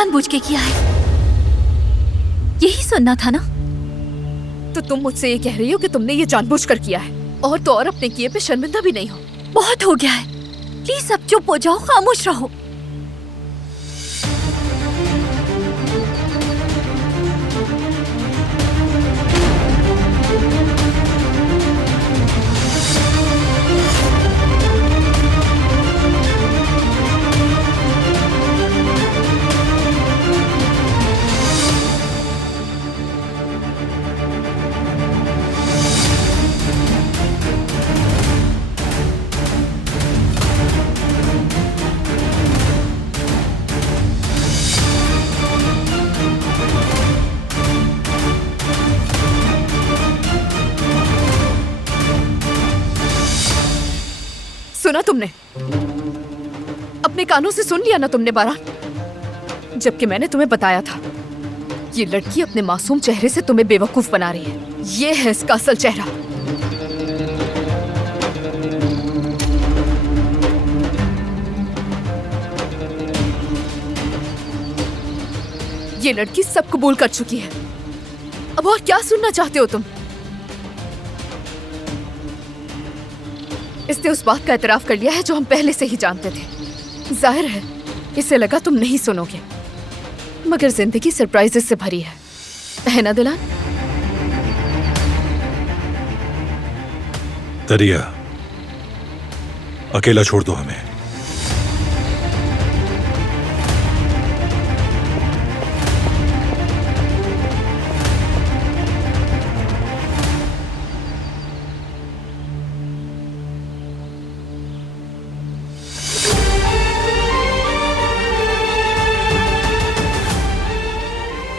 जानबूझ के किया है, यही सुनना था ना? तो तुम मुझसे ये कह रही हो कि तुमने ये जानबूझकर किया है, और तो और अपने किए पे शर्मिंदा भी नहीं हो? बहुत हो गया है, प्लीज अब चुप हो जाओ, खामोश रहो। सुना तुमने? अपने कानों से सुन लिया ना तुमने बारान? जबकि मैंने तुम्हें बताया था, ये लड़की अपने मासूम चेहरे से तुम्हें बेवकूफ बना रही है। ये है इसका असल चेहरा। ये लड़की सब कबूल कर चुकी है। अब और क्या सुनना चाहते हो तुम? इसने उस बात का एतराफ कर लिया है जो हम पहले से ही जानते थे। जाहिर है इसे लगा तुम नहीं सुनोगे, मगर जिंदगी सरप्राइजेस से भरी है ना दिलान? दरिया, अकेला छोड़ दो हमें।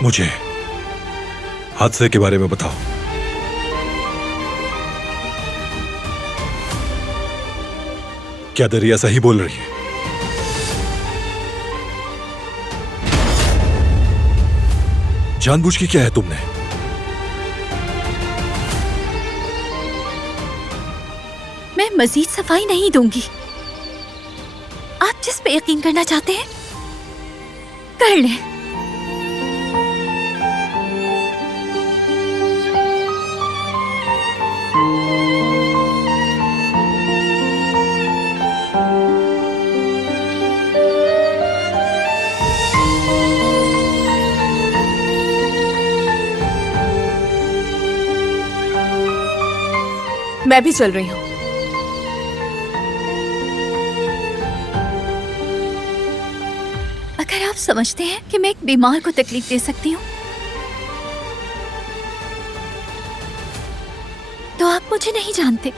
मुझे हादसे के बारे में बताओ। क्या दरिया सही बोल रही है? जानबूझ के किया है तुमने? मैं मजीद सफाई नहीं दूंगी। आप जिस पे यकीन करना चाहते हैं कर लें। मैं भी चल रही हूँ। अगर आप समझते हैं कि मैं एक बीमार को तकलीफ दे सकती हूँ तो आप मुझे नहीं जानते।